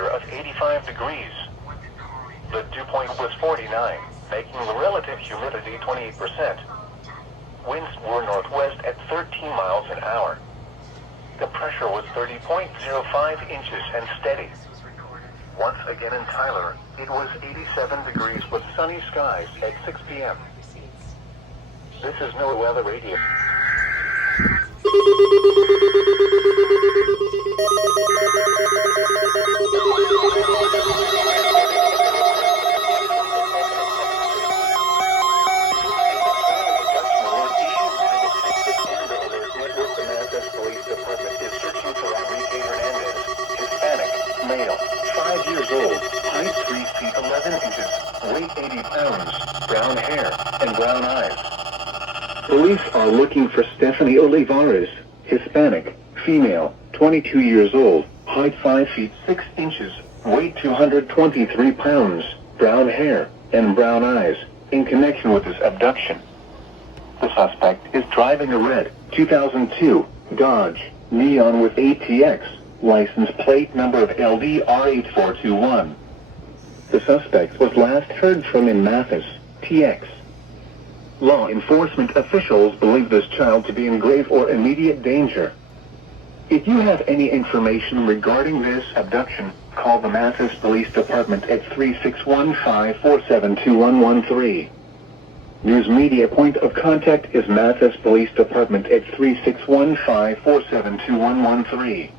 temperature of 85 degrees. The dew point was 49, making the relative humidity 28%. Winds were northwest at 13 miles an hour. The pressure was 30.05 inches and steady. Once again in Tyler, it was 87 degrees with sunny skies at 6 p.m. This is NOAA Weather Radio. Male, 5 years old, height 3 feet 11 inches, weight 80 pounds, brown hair, and brown eyes. Police are looking for Stephanie Olivares, Hispanic, female, 22 years old, height 5 feet 6 inches, weight 223 pounds, brown hair, and brown eyes, in connection with this abduction. The suspect is driving a red 2002 Dodge Neon with ATX. License plate number of LDR8421. The suspect was last heard from in Mathis, TX. Law enforcement officials believe this child to be in grave or immediate danger. If you have any information regarding this abduction, call the Mathis Police Department at 3615-472-113. News media point of contact is Mathis Police Department at 3615-472-113.